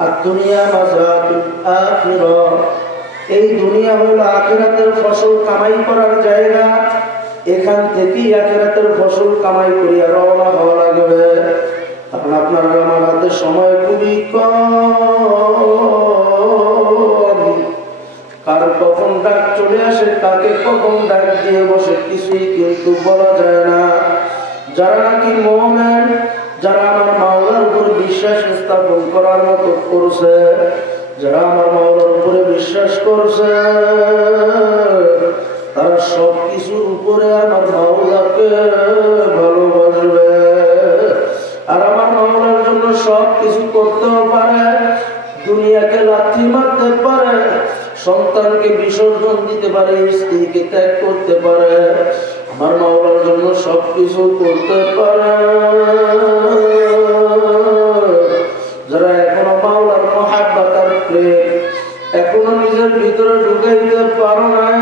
আর দুনিয়া মাযরাতুল আখিরাহ, এই দুনিয়া হলো আখিরাতের ফসল কামাই করার জায়গা। এখান থেকেই আখিরাতের ফসল কামাই করিয়া রওনা হওয়া লাগবে। কারণ আপনার আমার হাতে সময় খুবই কম। কার কখন ডাক চলে আসে, কাকে কখন ডাক দিয়ে বসে কিছুই কিন্তু বলা যায় না। যারা নাকি মুমিন, যারা আমার মাওলার উপর বিশ্বাস স্থাপন করার মতো করছে, যারা আমার মাওলার উপরে বিশ্বাস করছে, তারা সব কিছুর উপরে আমার মাওলাকে ভালোবাসবে। আর আমার মাওলার জন্য সব কিছু করতেও পারে, দুনিয়াকে লাথি মারতে পারে, সন্তানকে বিসর্জন দিতে পারে, স্ত্রীকে ত্যাগ করতে পারে, আমার মাওলার জন্য সবকিছু করতে পারে। যারা এখনো মাওলার মহাব্বত আর প্রেম এখনো নিজের ভিতরে ঢুকাইতে পারো নাই,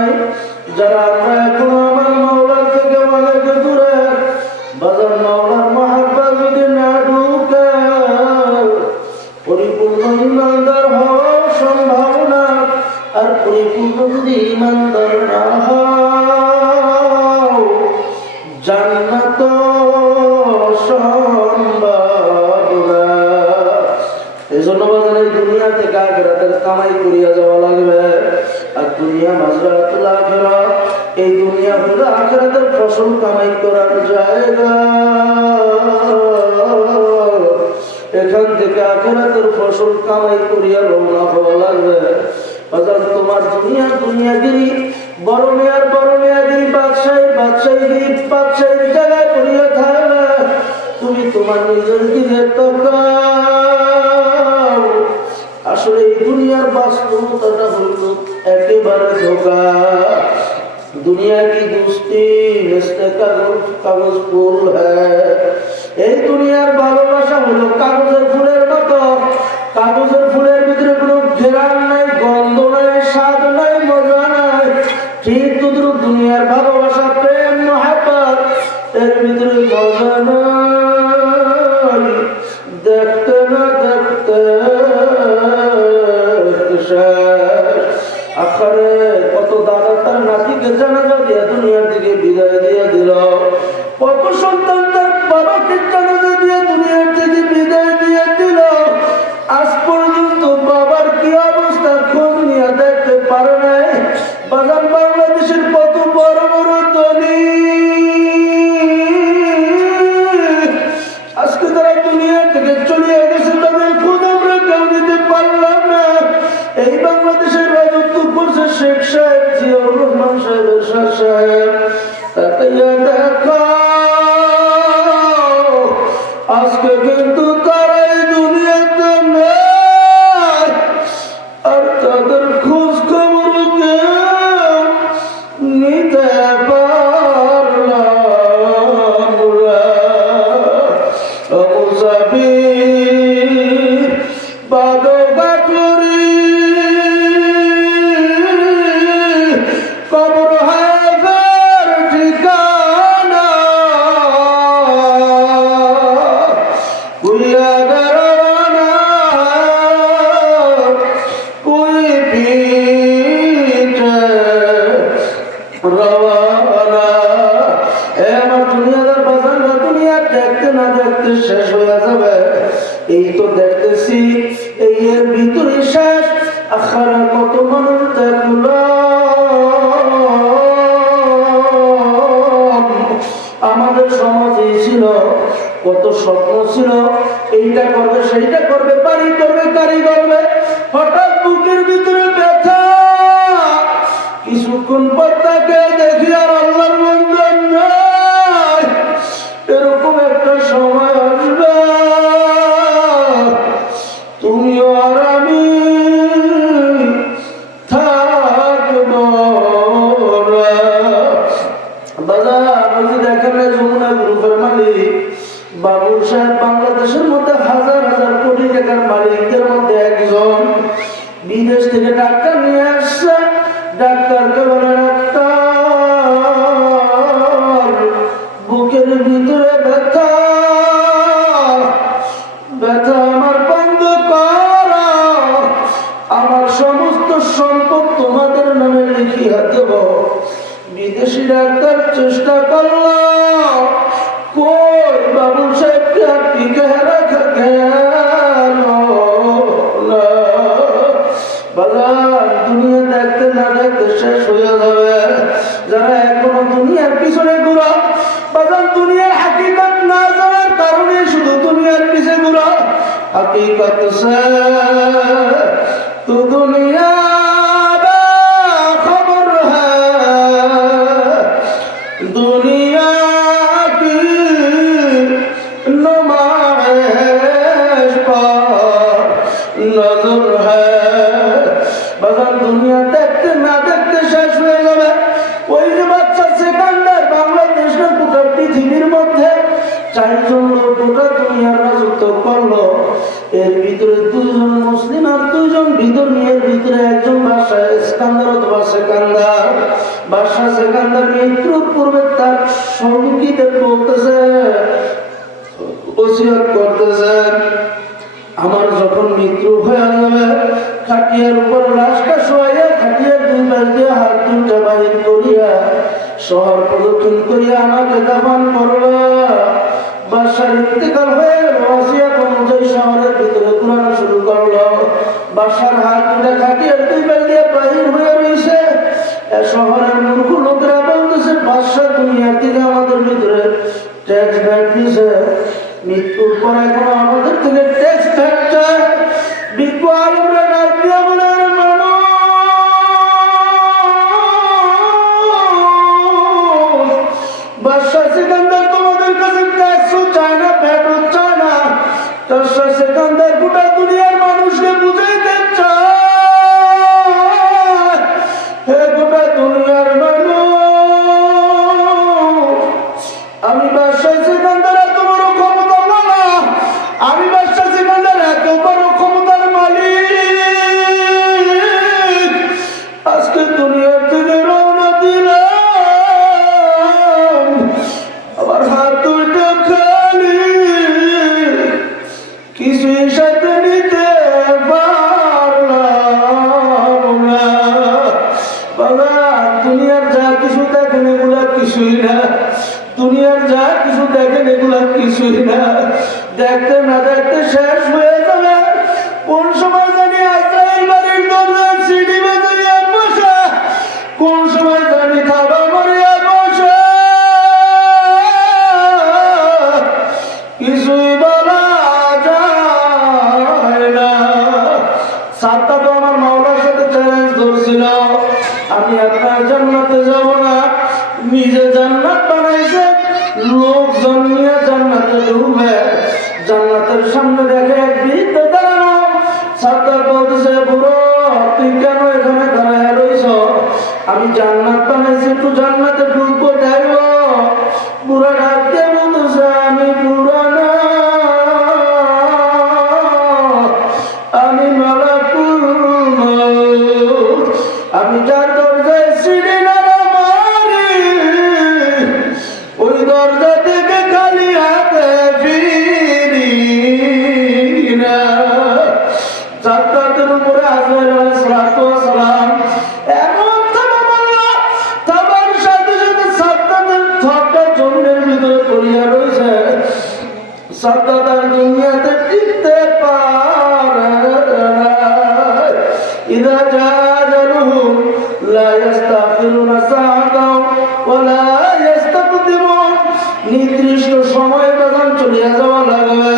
যারা আমরা এখনো আমার মাওলার থেকে অনেক দূরে, বাজার মাওলার মহাব্বত যদি না ঢুকে পরিপূর্ণ ইমানদার হওয়ার সম্ভাবনা, আর পরিপূর্ণ যদি ইমানদার না হও, জান্নাত সম্ভব না। এজন্য বাজারে দুনিয়া থেকে আখিরাতের কামাই করিয়া যাওয়া লাগবে। আর দুনিয়া মাযরাতুল আখিরাহ, এই দুনিয়া হলো আখিরাতের ফসল কামাই করার জায়গা। এখান থেকে আখিরাতের ফসল কামাই করিয়া রওনা হওয়া লাগবে। বাজার তোমার দুনিয়াগিরি বড় মেয়ার মেয়াগিরি, বাদশাহী জায়গায় করিয়া থাকবে। তুমি তোমার নিজের দিকে তাকাও। আসলে এই দুনিয়ার বাস্তবতাটা হইল একেবারে ধোঁকা। दुनिया की दोस्ती रिश्ते का कागज फूल है। এই দুনিয়ার ভালোবাসা হলো কাগজের ফুলের মতো। কাগজের ফুলের ভিতরে কোনো ঘেরান নাই, গন্ধ নাই, স্বাদ নাই, মজা নাই। ঠিক তদ্রুপ দুনিয়ার ভালোবাসা, প্রেম, মহব্বত, এর ভিতরে মজা নাই। দেখতে না দেখতে আখরে কত দাদা তার নাতিকে জানাজা দিয়া দুনিয়ার দিকে বিদায় দিয়ে দিল। কত সন্তান তার বাবাকে জানাজা দিয়ে দুনিয়ার থেকে বিদায় দিয়ে দিল। আজ পর্যন্ত বাবার কি অবস্থা খোঁজ নিয়ে দেখতে পারে নাই। বাগান বাংলাদেশের কত বড় বড় ধনী আজকে তারা দুনিয়া থেকে চলে গেছে, তাদের খোঁজ আমরা কেউ নিতে পারলাম না। এই বাংলাদেশের রাজত্ব করছে শেখ সাহেব, জিয়াউর রহমান সাহেব, এরশাদ সাহেব। তাকাইয়া দেখো আজকে কিন্তু তারা এই দুনিয়াতে নেই, আর তাদের খোঁজ খবর কেউ নিতে পারলাম না। মুসাফির বাদগাটুরি কবর হাফের ঠিকানা, কুইয়া দারানা কুই পিঠে রওয়ানা। আমার দুনিয়াদার বাজানরা দুনিয়া দেখতে না দেখতে শেষ হয়ে যাবে। এই তো দেখতেছি এই এর ভিতরে শেষ। আখারা কত মানুষ দেখলো, আমাদের সমাজে ছিল কত স্বপ্ন ছিল, এইটা করবে সেইটা করবে, বাড়ি করবে, গাড়ি করবে। হঠাৎ বুকের ভিতরে ব্যথা, কিছুক্ষণ পর তাকে দেখি আর আল্লাহর বান্দা নাই। এরকম একটা সময় আসবে তুমিও আর আমি থাকবো না। বাজার দেখেন না, যমুনা গ্রুপের মালিক বাবুল সাহেব বাংলাদেশের মধ্যে হাজার হাজার কোটি টাকার মালিকদের মধ্যে একজন। বিদেশ থেকে ডাক্তার নিয়ে আসছে, ডাক্তারকে বলে ডাক্তার से तू दुनिया खबर है दुनिया की नुमाइश पर नजर है बगल दुनिया देखते ना देखते शेष হয়ে যাবে ওই যে বাচ্চা সেকেন্ডার বাংলাদেশ না গোটা পৃথিবীর মধ্যে চারজন লোক গোটা দুনিয়ার রাজত্ব করলো এর ভিতরে দুইজন মুসলিম আর দুইজন বিধর্মীর ভিতরে একজন বাদশা ইস্কান্দার অথবা সেকান্দার বাদশা সেকান্দার মৃত্যুর পূর্বে তার সঙ্গীদের বলতেছে ওসিয়ত করতেছেন আমার যখন মৃত্যু হয়ে যাবে খাটিয়ার উপর লাশটা শোয়াইয়া খাটিয়ার দুই পাশ দিয়ে হাত দুটা বাহির করিয়া শহর প্রদক্ষিণ করিয়া আমাকে দাফন করবা বাদশার ইন্তেকাল হয়ে ওসিয়ত অনুযায়ী শহরের ভিতরে ঘুরানো শুরু করলো বাদশার হাত দুটা খাটিয়ার দুই পাশ দিয়ে বাহির হয়ে রয়েছে শহরের মূর্খ লোকেরা বলতেছে বাদশা দুনিয়া থেকে আমাদের ভিতরে ট্যাক্স ব্যাট দিছে মৃত্যুর পর এখন আমাদের থেকে ট্যাক্স ব্যাটটা বিজ্ঞ আলমরা ডাক দিয়া বলে বাদশা সিকান্দার তোমাদের কাছে ট্যাক্সও চায় না ব্যাটও চায় না বাদশা সিকান্দার গোটা দুনিয়ার মানুষকে বুঝাইতে চায় হে গোটা দুনিয়ার মানুষ আমি বাদশা সিকান্দার এত বড় ক্ষমতা বলা আমি বাদশা সিকান্দার এত বড় ক্ষমতার মালিক আজকে দুনিয়ার থেকে রওনা দিলাম আমার হাত দুইটা খালি কিছুই সাথে নিতে পারলাম না বাবা দুনিয়ার যা কিছু দেখেন এগুলা কিছুই না দুনিয়ার যা কিছু দেখেন এগুলা কিছুই না দেখতে না দেখতে শেষ হয়ে যাবে কোন সময় জানি আজরাইল বাড়ির দরজায় সিঁড়ি বাজাইয়া বসে কোন সময় জানি থাবা মারিয়া বসে কিছুই বলা যায় না সাতটা তো আমার মাওলার সাথে চ্যালেঞ্জ ধরছিল আমি আপনার জান্নাতে যাব না নিজে জান্নাত বানাইছে লোকজন নিয়ে জান্নাতে ঢুকবে জান্নাতের সামনে দেখে এক বৃদ্ধ দাঁড়ানো সাদ্দার বলতেছে বুড়ো তুই কেন এখানে দাঁড়ায় রইছ আমি জান্নাত বানাইছি একটু জান্নাতে ঢুকবো দেখবো বুড়া ডাক দিয়ে বলতেছে আমি বুড়া না আমি মালাকুল মউত আমি যার দরজায় সিঁড়ি নাড়া মারি ওই দরজা থেকে খালি হাতে ফিরি না জান্নাতের উপরে আজরাইল আলাইহিস সালাম এমন থাবা মারলো থাবার সাথে সাথে সাদ্দাতের থরটা জমিনের ভিতরে পড়িয়া রয়েছে সাদ্দাত আর দুনিয়াতে টিকতে পারে না ইদা জাআলুহুম লা ইস্তাখিরুনা সাআতাও ওয়ালা ইস্তাকদিমুন নির্দিষ্ট সময় বাজান চলিয়া যাওয়া লাগবে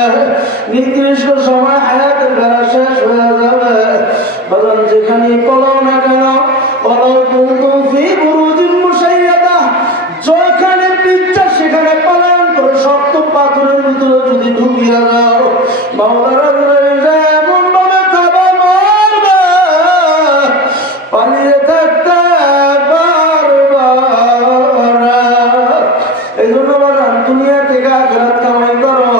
নির্দিষ্ট সময় হায়াতের বেলা শেষ হয়ে যাবে বাজান যেখানে পলাও না কেন পলাও কুনতুম ফি বুরুজিন মুশাইয়াদা যেখানে পিচ্ছা সেখানে পালায়ন করে শক্ত পাথরের ভিতরে যদি ঢুকিয়া যাও মাওলানা এমন ভাবে থাবা মারবে পালিয়ে থাকতে পারবা না এই জন্য বাজান দুনিয়া থেকে আখিরাত কামাই করো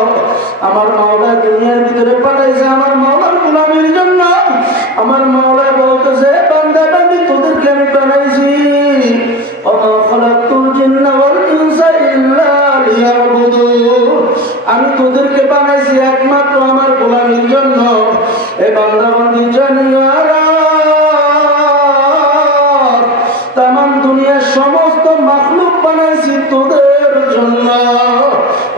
আমার মাওলা দুনিয়ার ভিতরে পাঠাইছে আমার মাওলার গোলামির জন্য আমার মাওলা বলতেছে বান্দা বান্দি তোদেরকে আমি বানাইছি ওমা খালাকতুল জিন্না ওয়াল ইনসা ইল্লা লিয়াবুদুন আমি তোদেরকে বানাইছি একমাত্র আমার গোলামির জন্য এ বান্দা বান্দি জানিয়া তামাম দুনিয়ার সমস্ত মাখলুক বানাইছি তোদের জন্য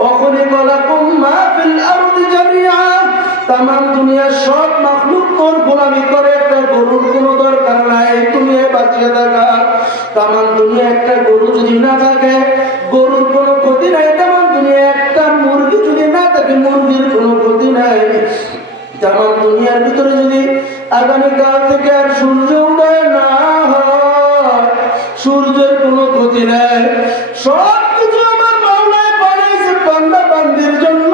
ওয়াখলিকালাকুম মা ফিল আরদি জামিআ তামাম দুনিয়ার সব মাখলুক তোর গোলামি করে একটা গরুর কোনো দরকার নাই দুনিয়ায় বাঁচিয়ে থাকা তামাম দুনিয়া একটা গরু যদি না থাকে গরুর কোনো ক্ষতি নাই তামাম দুনিয়া একটা মুরগি যদি না থাকে মুরগির কোনো ক্ষতি নাই তামাম দুনিয়ার ভিতরে যদি আগামীকাল থেকে আর সূর্য উদয় না হয়, সূর্যের কোনো ক্ষতি নেই। সব কিছু আমার মাওলায় বানাইছে বান্দা বান্দির জন্য,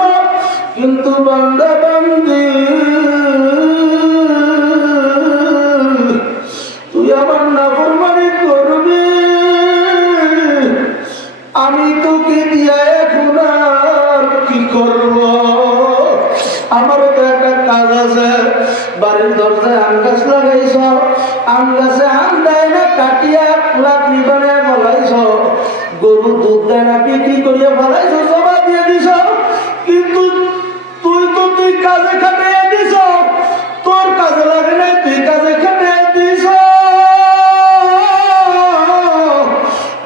কিন্তু বান্দা বান্দি তুই আমার নাফরমানি করবি, আমি তোকে দিয়া এখন আর কি করব? আমারও তো একটা কাজ আছে। বাড়ির দরজায় আম গাছ লাগাইছ, আম গাছে আম দেয় না, কাটিয়া লাকড়ি বানিয়ে ফলাইছ, গরু দুধ দেয় না, বিক্রি করিয়া ফলাইছ, জমা দিয়ে দিছ, কিন্তু তুই কাজে খাটিয়ে দিছ, তোর কাজে লাগে নাই, তুই কাজে খাটিয়ে দিছ।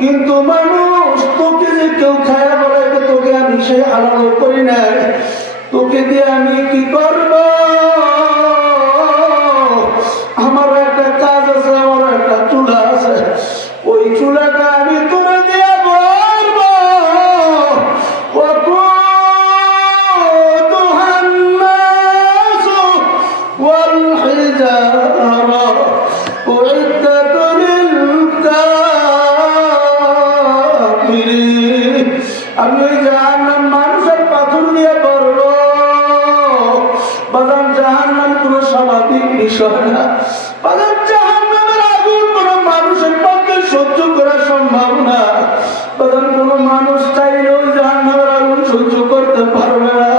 কিন্তু মানুষ তোকে যে কেউ খায়া বলাইবে, তোকে আমি সে হালাল করি নাই, তোকে দিয়ে আমি কি করব? আমার একটা কাজ আছে, আমার একটা চুলা আছে, ওই চুলাটা আমি তোরে দিয়ে বলব। আমি ওই জাহান্নাম মানুষের পাথর দিয়ে করব। বাজান জাহান্নাম কোনো স্বাভাবিক বিষয় না। বাজান জাহান্নামের আগুন কোনো মানুষের পক্ষে সহ্য করা সম্ভব না। বাজান কোনো মানুষ চাইলেও জাহান্নামের আগুন সহ্য করতে পারবে না।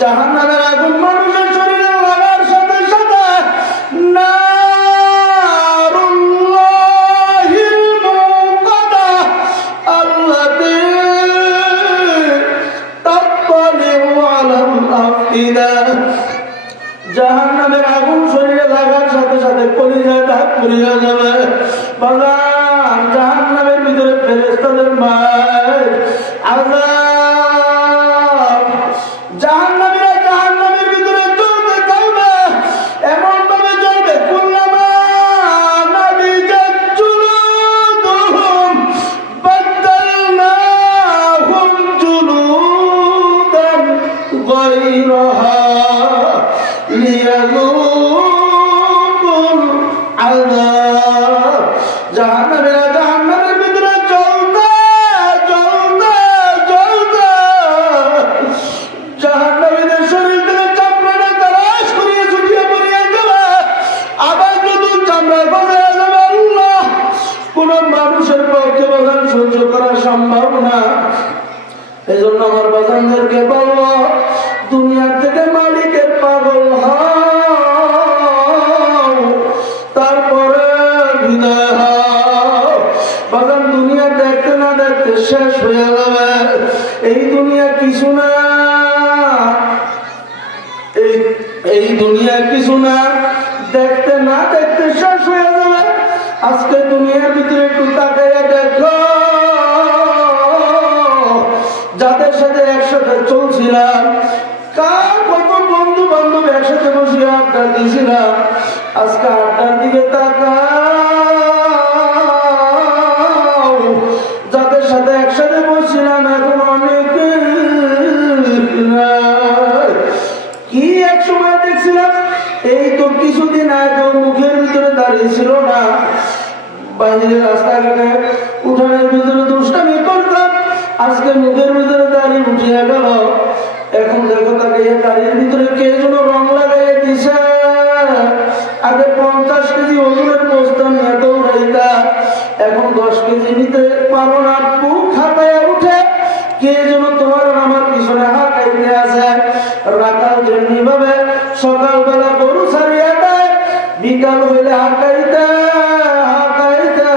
জাহান্নামের আগুন মানুষের শরীরে লাগার সাথে সাথে নারুল্লাহিল মুকাদ্দা আল্লাতী তাত্তালিউ আলাল আফইদা, জাহান্নামের আগুন শরীরে লাগার সাথে সাথে কলিজায় দাগ পড়িয়া যাবে। বাগান জাহান্নামের ভিতরে ফেরেশতাদের মার আযাব, জাহান্নামীরা জাহান্নামের ভিতরে জ্বলতে থাকবে, এমন ভাবে জ্বলবে কুল্লামা নাদিজাত জুলুদুহুম বাদদালনাহুম জুলুদান গায়রাহা লিয়াযুকুল আযাব। জাহান্নামীরা জাহান্নামের ভিতরে জ্বলতে জ্বলতে জ্বলতে জাহান্নামীদের শরীর থেকে চামড়াটা তালাশ করিয়ে ছুটিয়ে পড়িয়ে যাবে, আবার নতুন চামড়া গজে যাবে। আল্লাহ, কোন মানুষের পক্ষে বাজান সহ্য করা সম্ভব না। এই জন্য আমার বাজানদেরকে বলবো, দুনিয়ার থেকে মালিকের পাগল হও, তারপরে বিদায় হও। বাজান দুনিয়া দেখতে না দেখতে শেষ হয়ে যাবে। এই দুনিয়া কিছু না, এই দুনিয়া কিছু না, দেখতে না দেখতে শেষ হয়ে যাবে। আজকে দুনিয়ার ভিতরে একটু তাকাইয়া দেখো, যাদের সাথে একসাথে চলছিলাম, কার কত বন্ধু বান্ধব একসাথে বসে আড্ডা দিয়েছিলাম, আজকে আড্ডার দিকে তাকাও। যাদের সাথে একসাথে বসছিলাম এখন অনেকে কি এক সময় দেখছিলাম, এই তো কিছুদিন আগে মুখের ভিতরে দাঁড়িয়ে ছিল না, বাইরে রাস্তাঘাটে উঠানের ভিতরে দুষ্টামি করতাম, আজকে মুখের ভিতরে দাঁড়িয়ে উঠিয়া গেল। এখন দেখো তাকে দাঁড়িয়ে ভিতরে কে যেন রং লাগাইয়া দিছে। আগে 50 কেজি ওজনের বস্তা নিয়ে দৌড়াইতা, এখন 10 কেজি নিতে পারো না, বুক হাতায় উঠে কে যেন তোমার আমার পিছনে হাঁটাইতে আছে। রাখাল যেমনি ভাবে সকালবেলা গরু ছাড়িয়া দেয়, বিকাল হইলে হাঁটাইতে হাঁটাইতে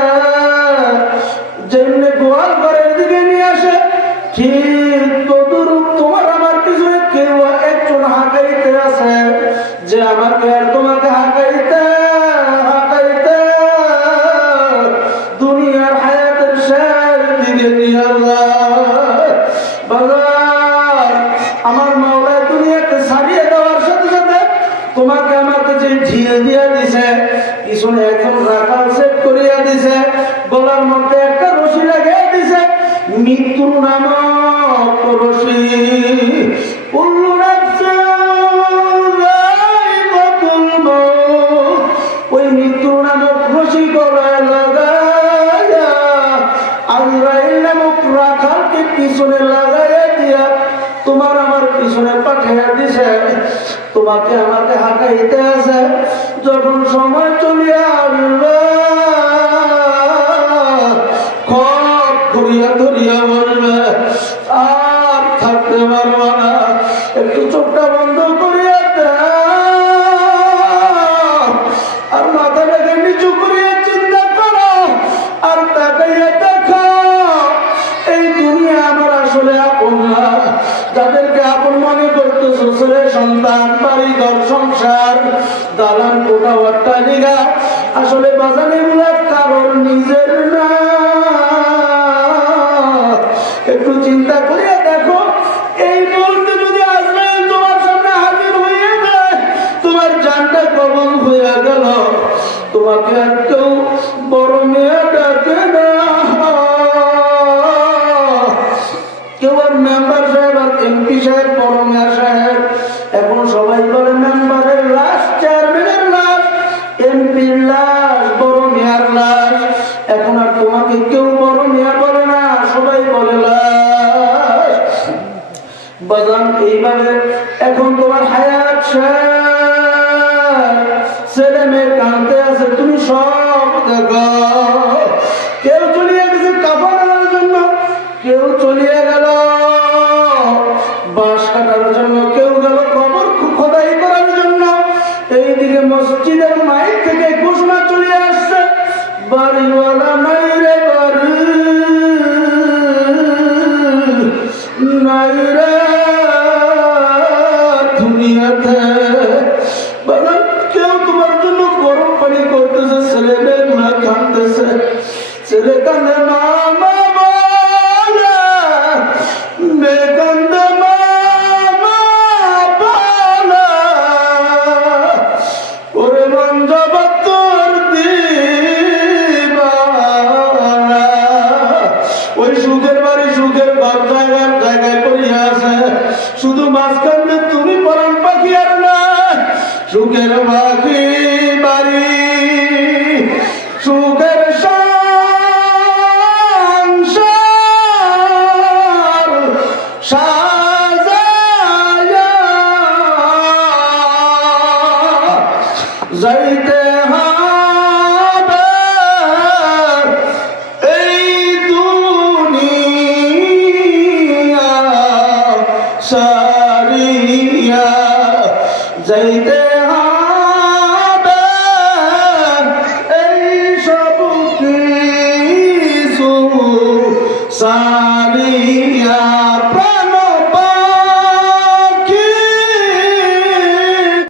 যেমনি গোয়াল ঘরের দিকে নিয়ে আসে, ঠিক তদুরূপ তোমার আমার পিছনে কেউ একজন হাঁটাইতে আছে, যে আমাকে আর তোমাকে হাঁটাইতে হাঁটাইতে দুনিয়ার হায়াতের শেষ দিকে নিয়ে যায়। বাজার আমার মাওলায় দুনিয়াকে ছাড়িয়ে দেওয়ার সাথে সাথে তোমাকে আমাকে যে ঢিল দিয়া দিছে, পিছনে এখন রাখাল সেট করিয়া দিছে, গলার মধ্যে একটা রশি লাগিয়ে দিছে, মৃত্যুর নামক রশি। কুল্লু নাফসিন তোমাকে আমাকে হাঁটাইতে আছে, যখন সময় চলিয়া আসবে খপ করিয়া ধরিয়া বলবে, আর থাকতে পারবো না, একটু চোখটা বন্ধ করিয়া আর মাথাটাকে নিচু করিয়া চিন্তা করো আর তাকাইয়া দেখো এই দুনিয়া আমার আসলে আপন না। যাদেরকে আপন মনে করতেছো, ছেলে সন্তান, বাড়ি ঘর সংসার, দালান কোঠা অট্টালিকা, আসলে বাজারে গুলা কারোর নিজের না। একটু চিন্তা করিয়া দেখো, এই মুহূর্তে যদি আজরাইল তোমার সামনে হাজির হইয়া যায়, তোমার জানটা কবল হইয়া গেল, তোমাকে আর কেউ বড় মেয়ে ডাকে না, কেউ আর মেম্বার সাহেব আর এমপি সাহেব, বড় মেয়া সাহেব। এখন সবাই বলে মেম্বারের লাশ, চেয়ারম্যানের লাশ, এমপির লাশ, বড় মেয়ার লাশ। এখন আর তোমাকে কেউ বড় মেয়া বলে না, সবাই বলে লাশ। বাজান এইভাবে এখন তোমার হায়াত শেষ, ছেলে মেয়ে কাঁদতে আছে, তুমি সব দেখো। কেউ চলিয়ে গেছে কাপড় আনার জন্য, কেউ চলিয়ে গেল বাঁশ কাটার জন্য, কেউ গেল কবর খোদাই করার জন্য। এইদিকে মসজিদের মাইক থেকে ঘোষণা চলে আসছে, বাড়িওয়ালা নাই রে বাড়ি, নাই রে দুনিয়াতে। কেউ তোমার জন্য গরম পানি করতেছে, ছেলে মেয়েগুলা কাঁদতেছে, ছেলে কান্দে মামা বলে, মেয়ে কান্দে মামা বলে, ওরে মন জবাব তোর দিবানা। ওই সুখের বাড়ি, সুখের ঘর জায়গার জায়গায় পড়িয়া আছে, শুধু মাঝখানে তুমি পরাণ পাখি আর না, সুখের পাখি বাড়ি, সুখের সংসার সাজায়া যাইতে হবে এই দুনিয়া সারিয়া, যাইতে